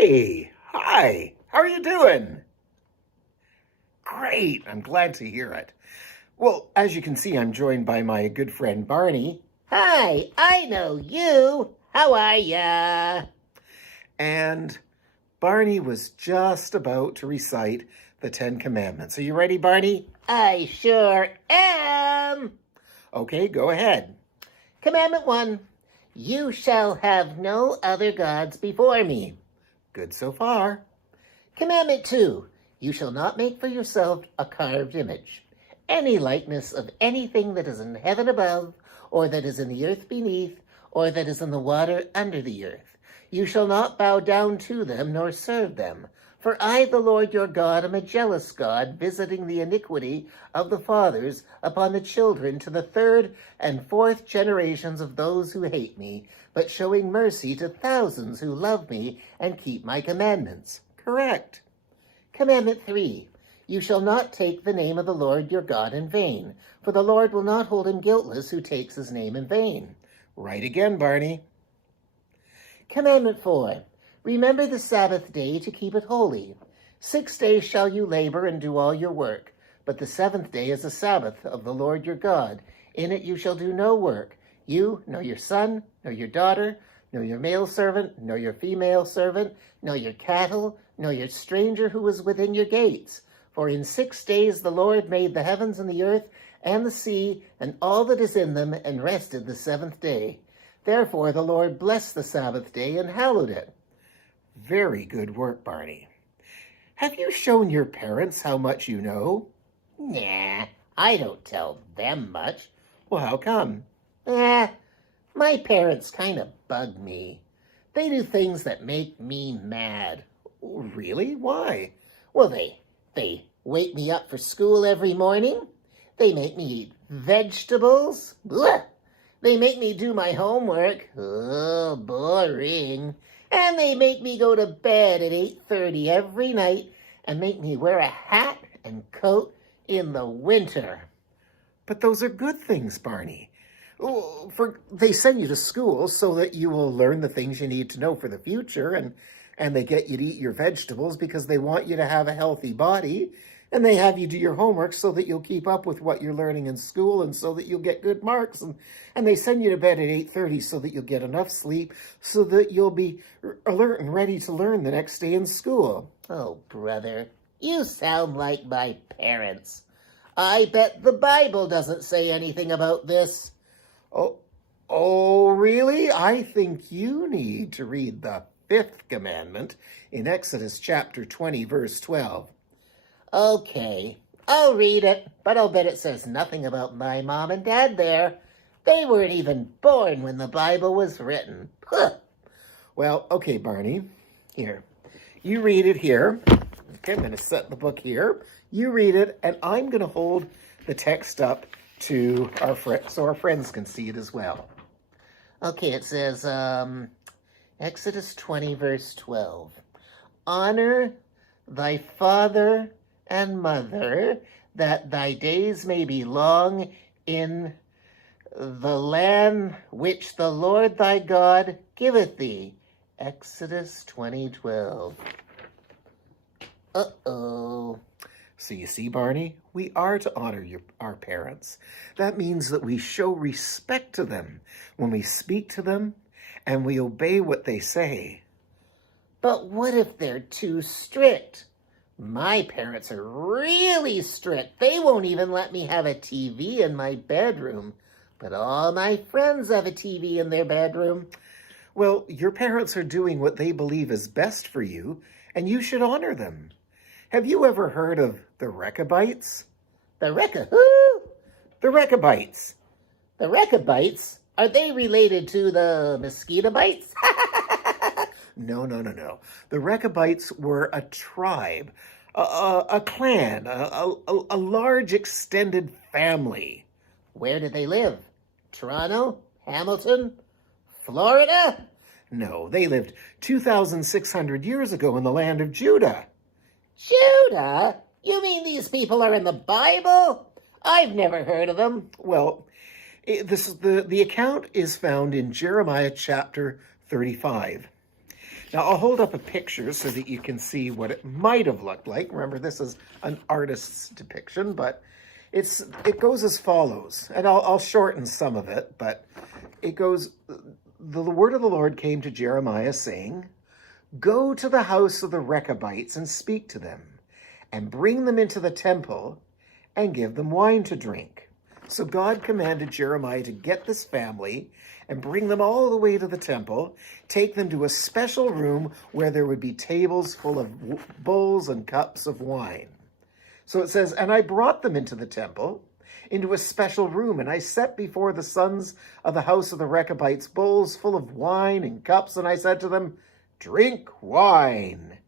Hey, hi, how are you doing? Great, I'm glad to hear it. Well, as you can see, I'm joined by my good friend Barney. Hi, I know you. How are ya? And Barney was just about to recite the Ten Commandments. Are you ready, Barney? I sure am. Okay, go ahead. Commandment 1. You shall have no other gods before me. Good so far. Commandment 2. You shall not make for yourself a carved image, any likeness of anything that is in heaven above, or that is in the earth beneath, or that is in the water under the earth. You shall not bow down to them, nor serve them. For I, the Lord your God, am a jealous God, visiting the iniquity of the fathers upon the children to the third and fourth generations of those who hate me, but showing mercy to thousands who love me and keep my commandments. Correct. Commandment 3. You shall not take the name of the Lord your God in vain, for the Lord will not hold him guiltless who takes his name in vain. Right again, Barney. Commandment 4. Remember the Sabbath day to keep it holy. 6 days shall you labor and do all your work, but the seventh day is a Sabbath of the Lord your God. In it you shall do no work, you, nor your son, nor your daughter, nor your male servant, nor your female servant, nor your cattle, nor your stranger who is within your gates. For in 6 days the Lord made the heavens and the earth and the sea and all that is in them, and rested the seventh day. Therefore the Lord blessed the Sabbath day and hallowed it. Very good work, Barney. Have you shown your parents how much you know? Nah, I don't tell them much. Well, how come? My parents kind of bug me. They do things that make me mad. Really? Why? Well, they wake me up for school every morning. They make me eat vegetables. Blech. They make me do my homework. Oh, boring. And they make me go to bed at 8:30 every night and make me wear a hat and coat in the winter. But those are good things, Barney. They send you to school so that you will learn the things you need to know for the future, and they get you to eat your vegetables because they want you to have a healthy body, and they have you do your homework so that you'll keep up with what you're learning in school and so that you'll get good marks, and they send you to bed at 8:30 so that you'll get enough sleep so that you'll be alert and ready to learn the next day in school. Oh, brother, you sound like my parents. I bet the Bible doesn't say anything about this. Oh, really? I think you need to read the fifth commandment in Exodus chapter 20, verse 12. Okay, I'll read it, but I'll bet it says nothing about my mom and dad there. They weren't even born when the Bible was written. Huh. Well, okay, Barney. Here, you read it here. Okay, I'm going to set the book here. You read it, and I'm going to hold the text up to our friends so our friends can see it as well. Okay, it says, Exodus 20, verse 12. Honor thy father and mother, that thy days may be long in the land which the Lord thy God giveth thee. Exodus 20:12. Uh-oh. So you see, Barney, we are to honor our parents. That means that we show respect to them when we speak to them and we obey what they say. But what if they're too strict? My parents are really strict. They won't even let me have a TV in my bedroom. But all my friends have a TV in their bedroom. Well, your parents are doing what they believe is best for you, and you should honor them. Have you ever heard of the Rechabites? The who? The Rechabites. The Rechabites? Are they related to the mosquito bites? No. The Rechabites were a tribe, a clan, a large extended family. Where did they live? Toronto? Hamilton? Florida? No, they lived 2,600 years ago in the land of Judah. Judah? You mean these people are in the Bible? I've never heard of them. Well, the account is found in Jeremiah chapter 35. Now, I'll hold up a picture so that you can see what it might have looked like. Remember, this is an artist's depiction, but it goes as follows. And I'll shorten some of it, but it goes, the word of the Lord came to Jeremiah saying, "Go to the house of the Rechabites and speak to them, and bring them into the temple and give them wine to drink." So God commanded Jeremiah to get this family and bring them all the way to the temple, take them to a special room where there would be tables full of bowls and cups of wine. So it says, "And I brought them into the temple, into a special room, and I set before the sons of the house of the Rechabites bowls full of wine and cups, and I said to them, 'Drink wine.'"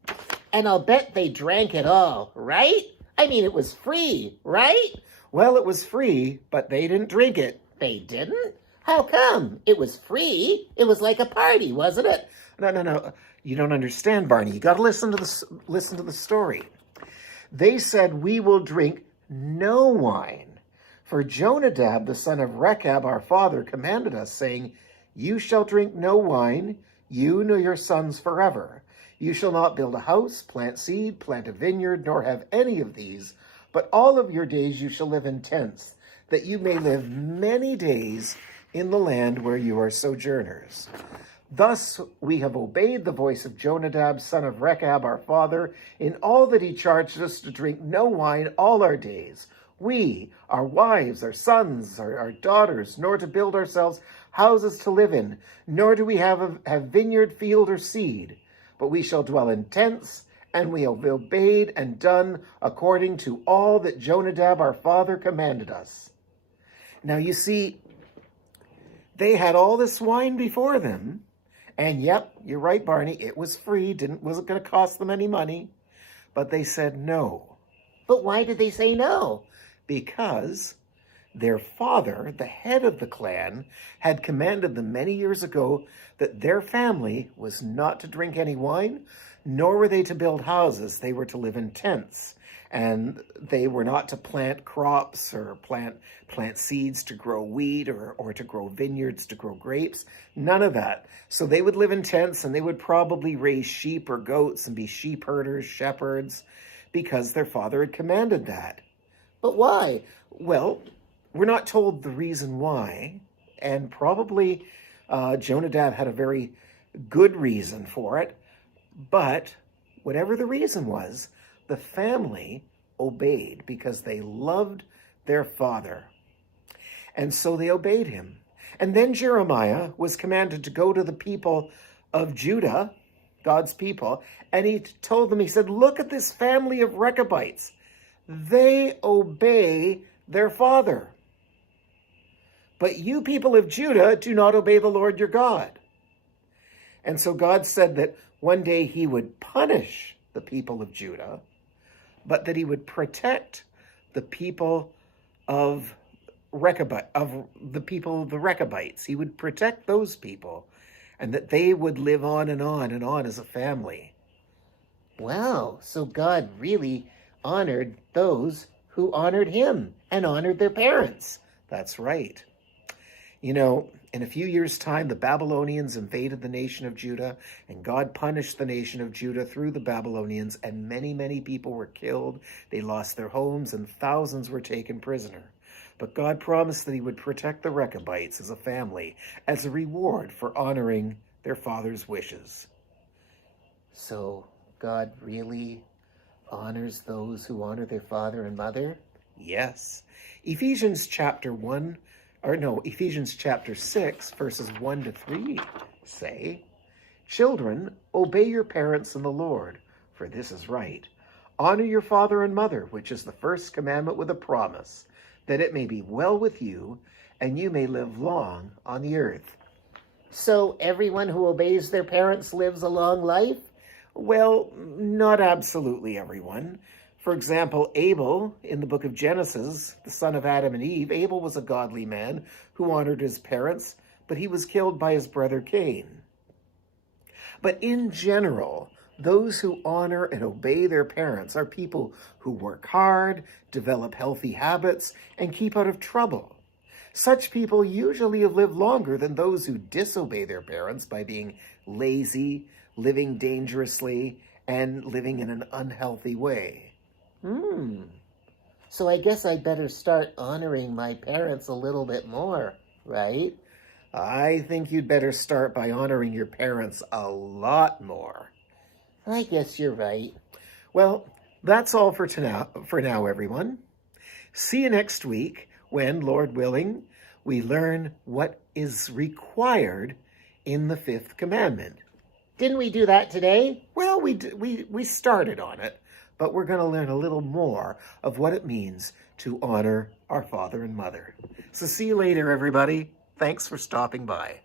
And I'll bet they drank it all, right? I mean, it was free, right? Well, it was free, but they didn't drink it. They didn't? How come? It was free. It was like a party, wasn't it? No. You don't understand, Barney. You got to listen to the story. They said, "We will drink no wine. For Jonadab, the son of Rechab, our father, commanded us, saying, 'You shall drink no wine, you nor your sons forever. You shall not build a house, plant seed, plant a vineyard, nor have any of these. But all of your days you shall live in tents, that you may live many days in the land where you are sojourners.' Thus we have obeyed the voice of Jonadab, son of Rechab, our father, in all that he charged us to drink no wine all our days. We, our wives, our sons, our daughters, nor to build ourselves houses to live in, nor do we have vineyard, field, or seed. But we shall dwell in tents, and we have obeyed and done according to all that Jonadab our father commanded us." Now you see, they had all this wine before them, and yep, you're right, Barney, it was free, wasn't going to cost them any money, but they said no. But why did they say no? Because their father, the head of the clan, had commanded them many years ago that their family was not to drink any wine, nor were they to build houses. They were to live in tents, and they were not to plant crops or plant seeds to grow wheat or to grow vineyards, to grow grapes. None of that. So they would live in tents, and they would probably raise sheep or goats and be sheep herders, shepherds, because their father had commanded that. But why? Well, we're not told the reason why, and probably Jonadab had a very good reason for it, but whatever the reason was, the family obeyed because they loved their father. And so they obeyed him. And then Jeremiah was commanded to go to the people of Judah, God's people, and he told them, he said, "Look at this family of Rechabites. They obey their father. But you people of Judah do not obey the Lord your God." And so God said that one day he would punish the people of Judah, but that he would protect the people of the Rechabites. He would protect those people, and that they would live on and on and on as a family. Wow, so God really honored those who honored him and honored their parents. That's right. You know, in a few years' time, the Babylonians invaded the nation of Judah, and God punished the nation of Judah through the Babylonians, and many, many people were killed. They lost their homes, and thousands were taken prisoner. But God promised that he would protect the Rechabites as a family, as a reward for honoring their father's wishes. So God really honors those who honor their father and mother? Yes. Ephesians chapter 6, verses 1 to 3 say, "Children, obey your parents in the Lord, for this is right. Honor your father and mother, which is the first commandment with a promise, that it may be well with you, and you may live long on the earth." So everyone who obeys their parents lives a long life? Well, not absolutely everyone. For example, Abel, in the book of Genesis, the son of Adam and Eve, Abel was a godly man who honored his parents, but he was killed by his brother Cain. But in general, those who honor and obey their parents are people who work hard, develop healthy habits, and keep out of trouble. Such people usually have lived longer than those who disobey their parents by being lazy living dangerously, and living in an unhealthy way. So I guess I'd better start honoring my parents a little bit more, right? I think you'd better start by honoring your parents a lot more. I guess you're right. Well, that's all for now, everyone. See you next week when, Lord willing, we learn what is required in the fifth commandment. Didn't we do that today? Well, we started on it, but we're going to learn a little more of what it means to honor our father and mother. So see you later, everybody. Thanks for stopping by.